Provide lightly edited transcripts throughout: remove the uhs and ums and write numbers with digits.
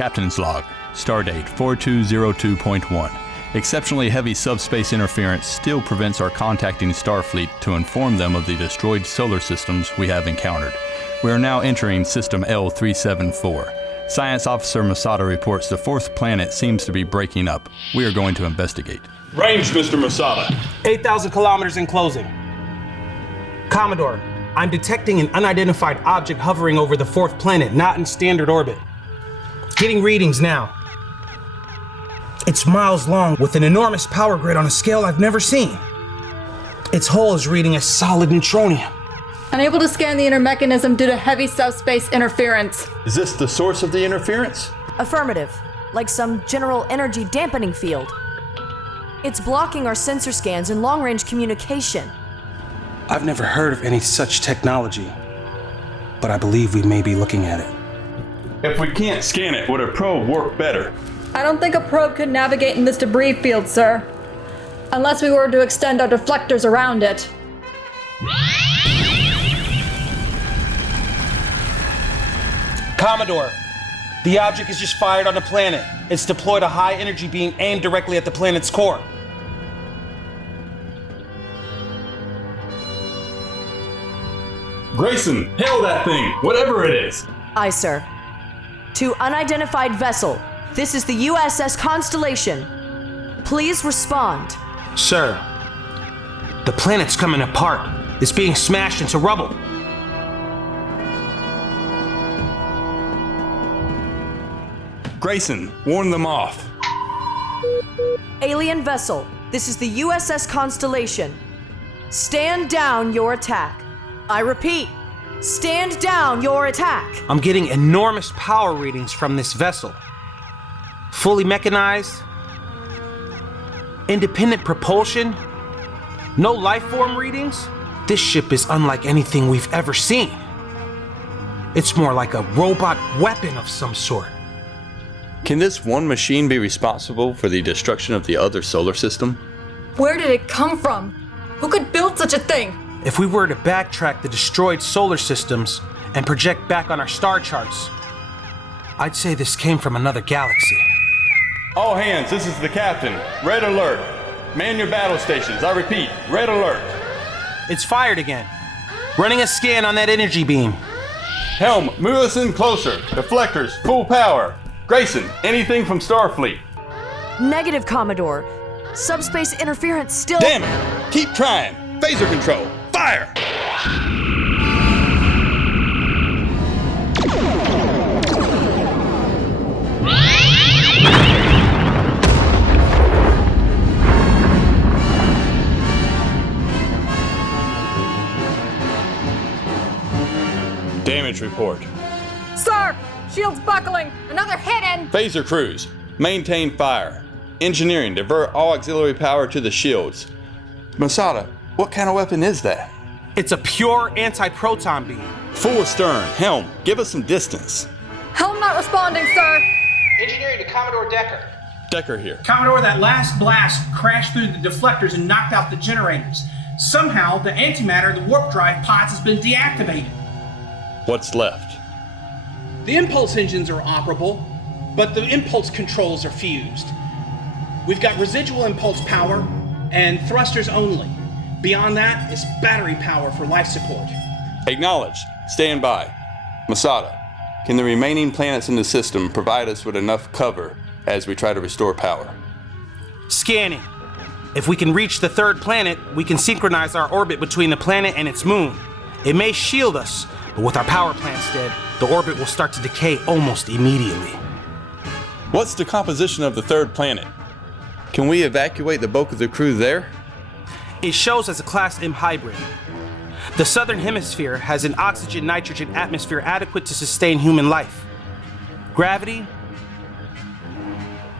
Captain's Log, Stardate 4202.1. Exceptionally heavy subspace interference still prevents our contacting Starfleet to inform them of the destroyed solar systems we have encountered. We are now entering System L374. Science Officer Masada reports the fourth planet seems to be breaking up. We are going to investigate. Range, Mr. Masada. 8,000 kilometers in closing. Commodore, I'm detecting an unidentified object hovering over the fourth planet, not in standard orbit. Getting readings now. It's miles long with an enormous power grid on a scale I've never seen. Its hull is reading as solid neutronium. Unable to scan the inner mechanism due to heavy subspace interference. Is this the source of the interference? Affirmative. Like some general energy dampening field. It's blocking our sensor scans and long-range communication. I've never heard of any such technology, but I believe we may be looking at it. If we can't scan it, would a probe work better? I don't think a probe could navigate in this debris field, sir. Unless we were to extend our deflectors around it. Commodore, the object is just fired on the planet. It's deployed a high energy beam aimed directly at the planet's core. Grayson, hail that thing, whatever it is. Aye, sir. To unidentified vessel, this is the USS Constellation. Please respond. Sir, the planet's coming apart. It's being smashed into rubble. Grayson, warn them off. Alien vessel, this is the USS Constellation. Stand down your attack. I repeat, stand down your attack. I'm getting enormous power readings from this vessel. Fully mechanized, independent propulsion, no life form readings. This ship is unlike anything we've ever seen. It's more like a robot weapon of some sort. Can this one machine be responsible for the destruction of the other solar system? Where did it come from? Who could build such a thing? If we were to backtrack the destroyed solar systems and project back on our star charts, I'd say this came from another galaxy. All hands, this is the captain. Red alert. Man your battle stations. I repeat, red alert. It's fired again. Running a scan on that energy beam. Helm, move us in closer. Deflectors, full power. Grayson, anything from Starfleet? Negative, Commodore. Subspace interference still... Damn it! Keep trying. Phaser control. Fire! Damage report. Sir! Shields buckling! Another hit and... Phaser crews, maintain fire. Engineering, divert all auxiliary power to the shields. Masada, what kind of weapon is that? It's a pure anti-proton beam. Full astern. Helm, give us some distance. Helm not responding, sir! Engineering to Commodore Decker. Decker here. Commodore, that last blast crashed through the deflectors and knocked out the generators. Somehow, the antimatter in the warp drive pods has been deactivated. What's left? The impulse engines are operable, but the impulse controls are fused. We've got residual impulse power and thrusters only. Beyond that is battery power for life support. Acknowledged. Stand by. Masada, can the remaining planets in the system provide us with enough cover as we try to restore power? Scanning. If we can reach the third planet, we can synchronize our orbit between the planet and its moon. It may shield us, but with our power plants dead, the orbit will start to decay almost immediately. What's the composition of the third planet? Can we evacuate the bulk of the crew there? It shows as a Class M hybrid. The southern hemisphere has an oxygen-nitrogen atmosphere adequate to sustain human life. Gravity?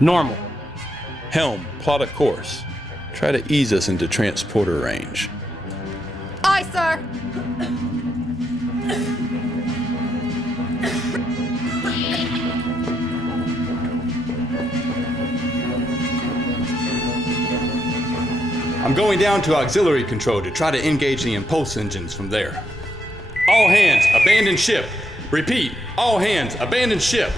Normal. Helm, plot a course. Try to ease us into transporter range. Aye, sir! I'm going down to auxiliary control to try to engage the impulse engines from there. All hands, abandon ship. Repeat, all hands, abandon ship.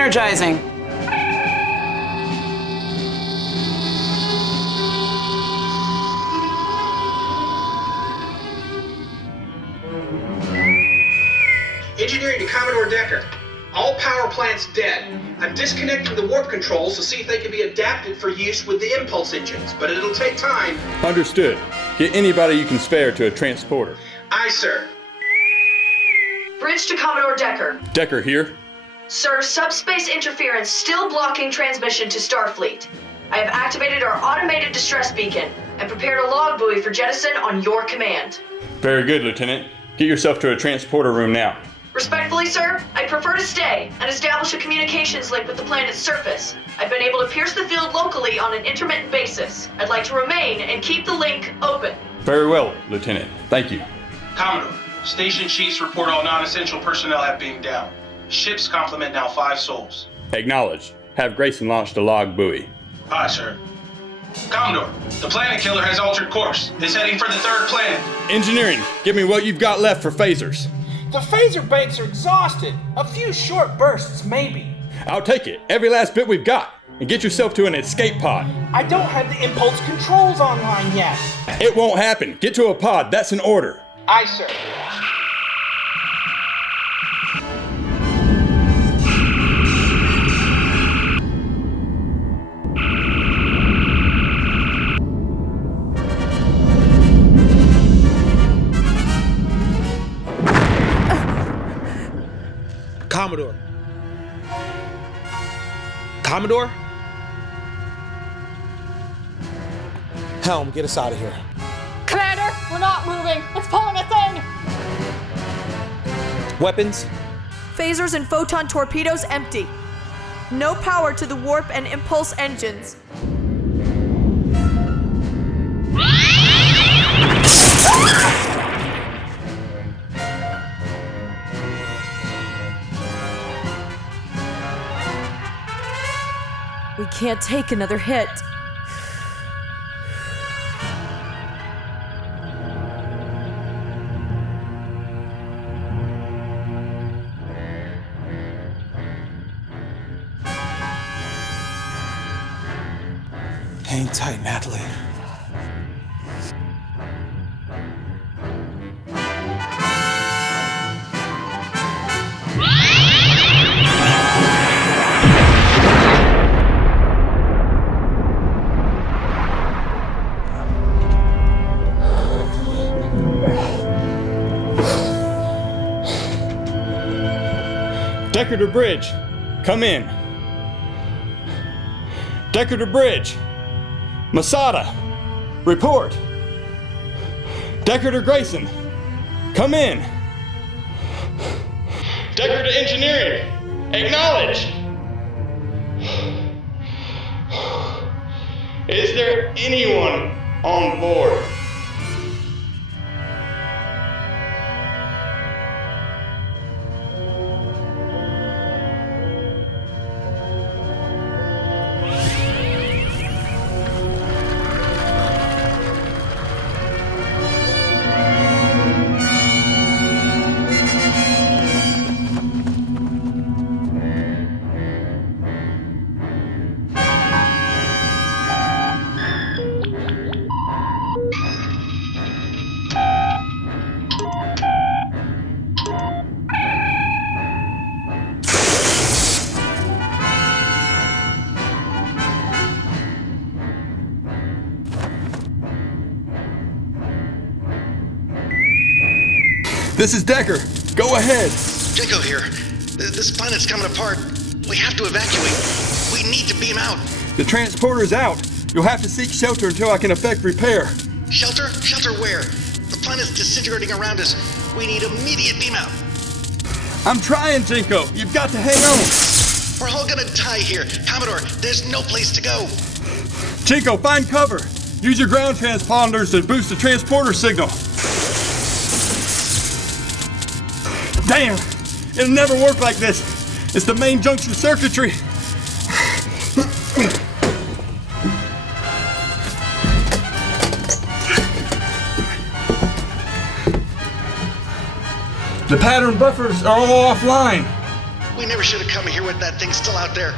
Energizing. Engineering to Commodore Decker. All power plants dead. I'm disconnecting the warp controls to see if they can be adapted for use with the impulse engines, but it'll take time. Understood. Get anybody you can spare to a transporter. Aye, sir. Bridge to Commodore Decker. Decker here. Sir, subspace interference still blocking transmission to Starfleet. I have activated our automated distress beacon and prepared a log buoy for jettison on your command. Very good, Lieutenant. Get yourself to a transporter room now. Respectfully, sir, I prefer to stay and establish a communications link with the planet's surface. I've been able to pierce the field locally on an intermittent basis. I'd like to remain and keep the link open. Very well, Lieutenant. Thank you. Commodore, station chiefs report all non-essential personnel have beamed down. Ship's complement now 5 souls. Acknowledged. Have Grayson launched a log buoy. Aye, sir. Commodore, the planet killer has altered course. It's heading for the 3rd planet. Engineering, give me what you've got left for phasers. The phaser banks are exhausted. A few short bursts, maybe. I'll take it, every last bit we've got, and get yourself to an escape pod. I don't have the impulse controls online yet. It won't happen. Get to a pod, that's an order. Aye, sir. Commodore. Commodore? Helm, get us out of here. Commander, we're not moving. It's pulling us in. Weapons? Phasers and photon torpedoes empty. No power to the warp and impulse engines. We can't take another hit. Hang tight, Natalie. Decker to bridge. Come in. Decker to bridge. Masada. Report. Decker to Grayson. Come in. Decker to engineering. Acknowledge. Is there anyone on board? This is Decker. Go ahead. Jinko here. This planet's coming apart. We have to evacuate. We need to beam out. The transporter's out. You'll have to seek shelter until I can effect repair. Shelter? Shelter where? The planet's disintegrating around us. We need immediate beam out. I'm trying, Jinko. You've got to hang on. We're all gonna die here. Commodore, there's no place to go. Jinko, find cover. Use your ground transponders to boost the transporter signal. Damn! It'll never work like this. It's the main junction circuitry. The pattern buffers are all offline. We never should have come here with that thing still out there.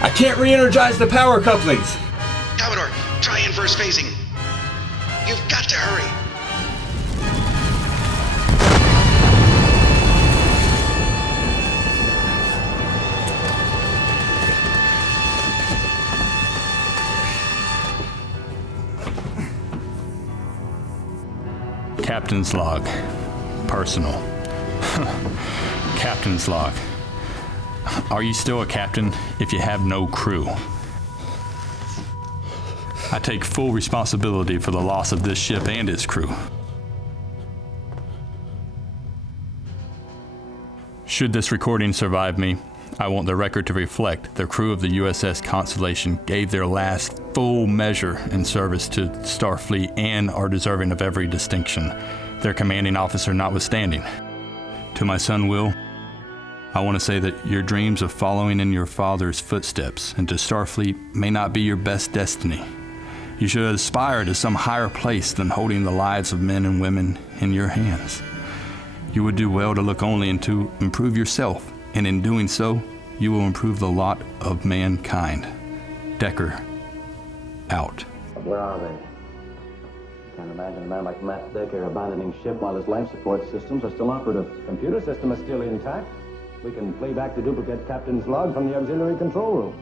I can't re-energize the power couplings. Commodore, try inverse phasing. You've got to hurry. Captain's log. Personal. Captain's log. Are you still a captain if you have no crew? I take full responsibility for the loss of this ship and its crew. Should this recording survive me, I want the record to reflect the crew of the USS Constellation gave their last full measure in service to Starfleet and are deserving of every distinction, their commanding officer notwithstanding. To my son Will, I want to say that your dreams of following in your father's footsteps into Starfleet may not be your best destiny. You should aspire to some higher place than holding the lives of men and women in your hands. You would do well to look only and to improve yourself, and in doing so, you will improve the lot of mankind. Decker, out. Where are they? Can't imagine a man like Matt Decker abandoning ship while his life support systems are still operative. Computer system is still intact. We can play back the duplicate captain's log from the auxiliary control room.